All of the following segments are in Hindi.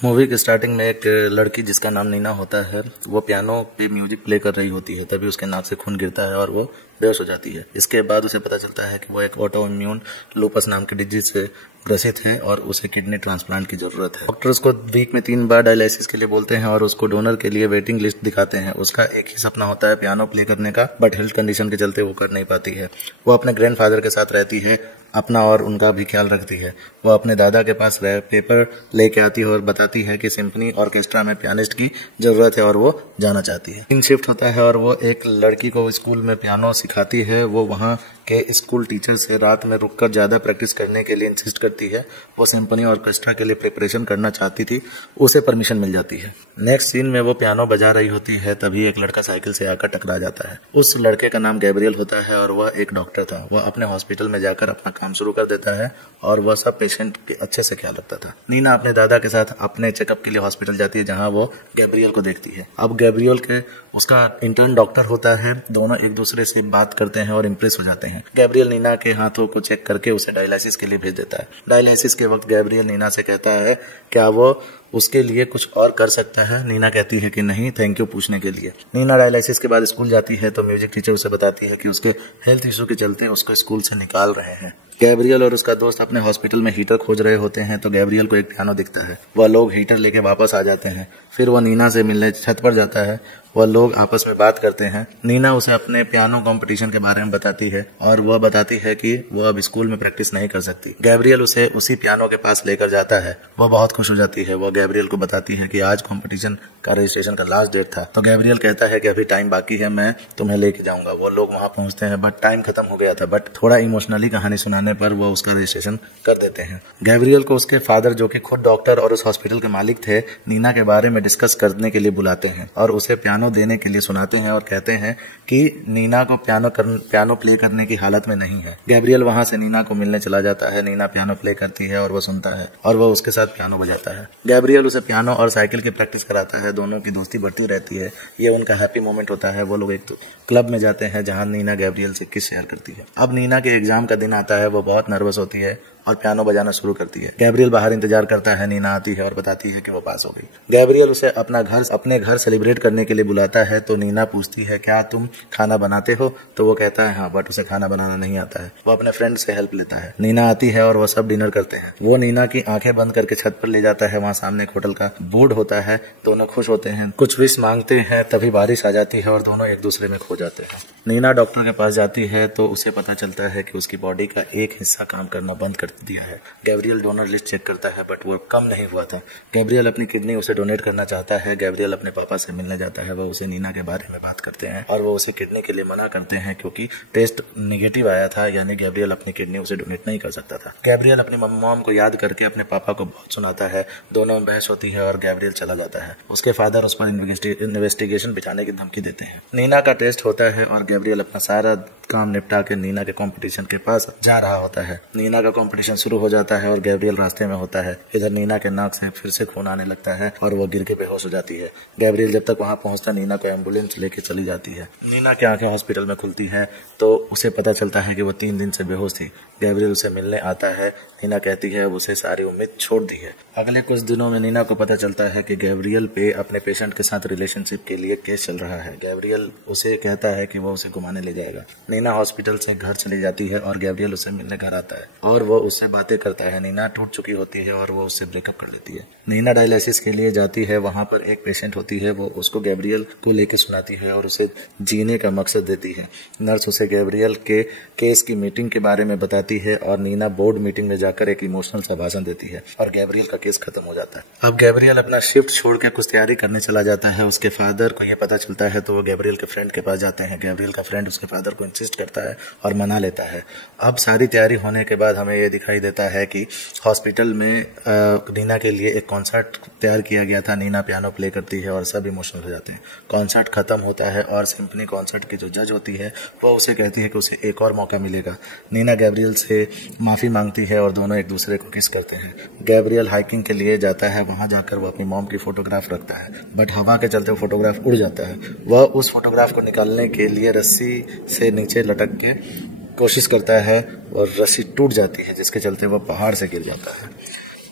मूवी के स्टार्टिंग में एक लड़की जिसका नाम नीना होता है वो पियानो पे म्यूजिक प्ले कर रही होती है, तभी उसके नाक से खून गिरता है और वो बेहोश हो जाती है। इसके बाद उसे पता चलता है कि वो एक ऑटो इम्यून लूपस नाम की डिजीज से ग्रसित है और उसे किडनी ट्रांसप्लांट की जरूरत है। डॉक्टर उसको वीक में 3 बार डायलिसिस के लिए बोलते हैं और उसको डोनर के लिए वेटिंग लिस्ट दिखाते हैं। उसका एक ही सपना होता है पियानो प्ले करने का, बट हेल्थ कंडीशन के चलते वो कर नहीं पाती है। वो अपने ग्रैंडफादर के साथ रहती है, अपना और उनका भी ख्याल रखती है। वो अपने दादा के पास पेपर लेके आती है और बताती है कि सिम्फनी ऑर्केस्ट्रा में पियानिस्ट की जरूरत है और वो जाना चाहती है। इन शिफ्ट होता है और वो एक लड़की को स्कूल में पियानो सिखाती है। वो वहाँ के स्कूल टीचर से रात में रुककर ज्यादा प्रैक्टिस करने के लिए इंसिस्ट करती है। वो सिम्फनी ऑर्केस्ट्रा के लिए प्रिपरेशन करना चाहती थी, उसे परमिशन मिल जाती है। नेक्स्ट सीन में वो पियानो बजा रही होती है, तभी एक लड़का साइकिल से आकर टकरा जाता है। उस लड़के का नाम गैब्रियल होता है और वह एक डॉक्टर था। वह अपने हॉस्पिटल में जाकर अपना काम शुरू कर देता है और वह सब पेशेंट के अच्छे से ख्याल रखता था। नीना अपने दादा के साथ अपने चेकअप के लिए हॉस्पिटल जाती है, जहां वो गैब्रियल को देखती है। अब गैब्रियल के उसका इंटर्न डॉक्टर होता है, दोनों एक दूसरे से बात करते हैं और इम्प्रेस हो जाते हैं। गैब्रियल नीना के हाथों को चेक करके उसे डायलिसिस के लिए भेज देता है। डायलिसिस के वक्त गैब्रियल नीना से कहता है क्या वो उसके लिए कुछ और कर सकता है। नीना कहती है कि नहीं, थैंक यू पूछने के लिए। नीना डायलिसिस के बाद स्कूल जाती है तो म्यूजिक टीचर उसे बताती है कि उसके हेल्थ इशू के चलते उसको स्कूल से निकाल रहे हैं। गैब्रियल और उसका दोस्त अपने हॉस्पिटल में हीटर खोज रहे होते हैं तो गैब्रियल को एक पियानो दिखता है। वह लोग हीटर लेके वापस आ जाते हैं। फिर वह नीना से मिलने छत पर जाता है। वह लोग आपस में बात करते हैं। नीना उसे अपने पियानो कंपटीशन के बारे में बताती है और वह बताती है कि वह अब स्कूल में प्रैक्टिस नहीं कर सकती। गैब्रियल उसे उसी पियानो के पास लेकर जाता है। वह बहुत खुश हो जाती है। वह गैब्रियल को बताती है कि आज कंपटीशन का रजिस्ट्रेशन का लास्ट डेट था। तो गैब्रियल कहता है कि अभी टाइम बाकी है, मैं तुम्हें लेके जाऊंगा। वो लोग वहां पहुंचते हैं बट टाइम खत्म हो गया था। बट थोड़ा इमोशनली कहानी सुनाने पर वो उसका रजिस्ट्रेशन कर देते हैं। गैब्रियल को उसके फादर, जो कि खुद डॉक्टर और उस हॉस्पिटल के मालिक थे, नीना के बारे में डिस्कस करने के लिए बुलाते हैं और उसे पियानो देने के लिए सुनाते हैं और कहते हैं कि नीना को पियानो प्ले करने की हालत में नहीं है। गैब्रियल वहां से नीना को मिलने चला जाता है। नीना पियानो प्ले करती है और वो सुनता है और वो उसके साथ पियानो बजाता है। गैब्रियल उसे पियानो और साइकिल की प्रैक्टिस कराता है। दोनों की दोस्ती बढ़ती रहती है। ये उनका हैप्पी मोमेंट होता है। वो लोग एक क्लब में जाते हैं जहां नीना गैब्रियल से किस शेयर करती है। अब नीना के एग्जाम का दिन आता है। वो बहुत नर्वस होती है और पियानो बजाना शुरू करती है। गैब्रियल बाहर इंतजार करता है। नीना आती है और बताती है कि वो पास हो गई। गैब्रियल उसे अपने घर सेलिब्रेट करने के लिए बुलाता है तो नीना पूछती है क्या तुम खाना बनाते हो, तो वो कहता है हाँ, बट उसे खाना बनाना नहीं आता है। वो अपने फ्रेंड से हेल्प लेता है। नीना आती है और वो सब डिनर करते हैं। वो नीना की आंखें बंद करके छत पर ले जाता है। वहाँ सामने एक होटल का बोर्ड होता है। दोनों खुश होते हैं, कुछ विश मांगते हैं, तभी बारिश आ जाती है और दोनों एक दूसरे में खो जाते हैं। नीना डॉक्टर के पास जाती है तो उसे पता चलता है कि उसकी बॉडी का एक हिस्सा काम करना बंद कर दिया है। गैब्रियल डोनर लिस्ट चेक करता है बट वो कम नहीं हुआ था। गैब्रियल अपनी किडनी उसे डोनेट करना चाहता है। गैब्रियल अपने पापा से मिलने जाता है। वह उसे नीना के बारे में बात करते हैं और वो उसे किडनी के लिए मना करते हैं क्योंकि टेस्ट नेगेटिव आया था, यानी गैब्रियल अपनी किडनी उसे डोनेट नहीं कर सकता था। गैब्रियल अपनी मॉम को याद करके अपने पापा को बहुत सुनाता है। दोनों में बहस होती है और गैब्रियल चला जाता है। उसके फादर उस पर इन्वेस्टिगेशन बिछाने की धमकी देते हैं। नीना का टेस्ट होता है और गैब्रियल अपना सारा काम निपटा के नीना के कंपटीशन के पास जा रहा होता है। नीना का कंपटीशन शुरू हो जाता है और गैब्रियल रास्ते में होता है। इधर नीना के नाक से फिर से खून आने लगता है और वो गिर के बेहोश हो जाती है। गैब्रियल जब तक वहां पहुंचता नीना को एम्बुलेंस लेके चली जाती है। नीना की आंखें हॉस्पिटल में खुलती है तो उसे पता चलता है कि वो 3 दिन से बेहोश थी। गैब्रियल उसे मिलने आता है। नीना कहती है अब उसे सारी उम्मीद छोड़ दी है। अगले कुछ दिनों में नीना को पता चलता है कि गैब्रियल पे अपने पेशेंट के साथ रिलेशनशिप के लिए केस चल रहा है। गैब्रियल उसे कहता है कि वो उसे घुमाने ले जाएगा। नीना हॉस्पिटल से घर चली जाती है और गैब्रियल उसे मिलने घर आता है और वो उससे बातें करता है। नीना टूट चुकी होती है और वो उससे ब्रेकअप कर लेती है। नीना डायलिसिस के लिए जाती है। वहां पर एक पेशेंट होती है। वो उसको गैब्रियल को लेकर सुनाती है और उसे जीने का मकसद देती है। नर्स उसे गैब्रियल के केस की मीटिंग के बारे में बताती है और नीना बोर्ड मीटिंग में जाकर एक इमोशनल सा भाषण देती है और गैब्रियल का केस खत्म हो जाता है। अब गैब्रियल अपना शिफ्ट छोड़ के कुछ तैयारी करने चला जाता है। उसके फादर को यह पता चलता है तो वो गैब्रियल के फ्रेंड के पास जाते हैं। गैब्रियल का फ्रेंड उसके फादर को इंसिस्ट करता है और मना लेता है। अब सारी तैयारी होने के बाद हमें यह दिखाई देता है कि हॉस्पिटल में नीना के लिए एक कॉन्सर्ट तैयार किया गया था। नीना पियानो प्ले करती है और सब इमोशनल हो जाते हैं। कॉन्सर्ट खत्म होता है और सिम्फनी कॉन्सर्ट की जो जज होती है वो उसे कहती है कि उसे एक और मौका मिलेगा। नीना गैब्रियल से माफी मांगती है और दोनों एक दूसरे को किस करते हैं। गैब्रियल हाइकिंग के लिए जाता है। वहां जाकर वो अपनी मॉम की फोटोग्राफ रखता है बट हवा के चलते वो फोटोग्राफ उड़ जाता है। वह उस फोटोग्राफ को निकालने के लिए रस्सी से नीचे लटक के कोशिश करता है और रस्सी टूट जाती है जिसके चलते वह पहाड़ से गिर जाता है।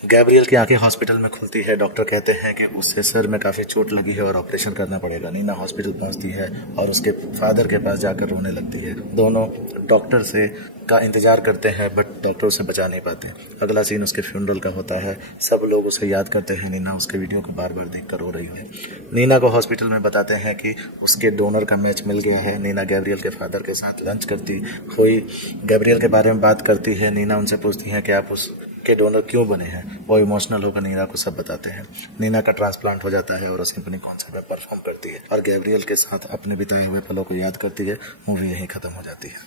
गैब्रियल की आंखें हॉस्पिटल में खुलती है। डॉक्टर कहते हैं कि उससे सिर में काफी चोट लगी है और ऑपरेशन करना पड़ेगा। नीना हॉस्पिटल पहुंचती है और उसके फादर के पास जाकर रोने लगती है। दोनों डॉक्टर से का इंतजार करते हैं बट डॉक्टर उसे बचा नहीं पाते। अगला सीन उसके फ्यूनरल का होता है। सब लोग उसे याद करते हैं। नीना उसके वीडियो को बार बार देखकर रो रही है। नीना को हॉस्पिटल में बताते हैं कि उसके डोनर का मैच मिल गया है। नीना गैब्रियल के फादर के साथ लंच करती हुई गैब्रियल के बारे में बात करती है। नीना उनसे पूछती है कि आप उसके डोनर क्यों बने हैं। वो इमोशनल होकर नीना को सब बताते हैं। नीना का ट्रांसप्लांट हो जाता है और उसे अपनी कॉन्सर्ट में परफॉर्म करती है और गैब्रियल के साथ अपने बिताए हुए पलों को याद करती है। मूवी यहीं खत्म हो जाती है।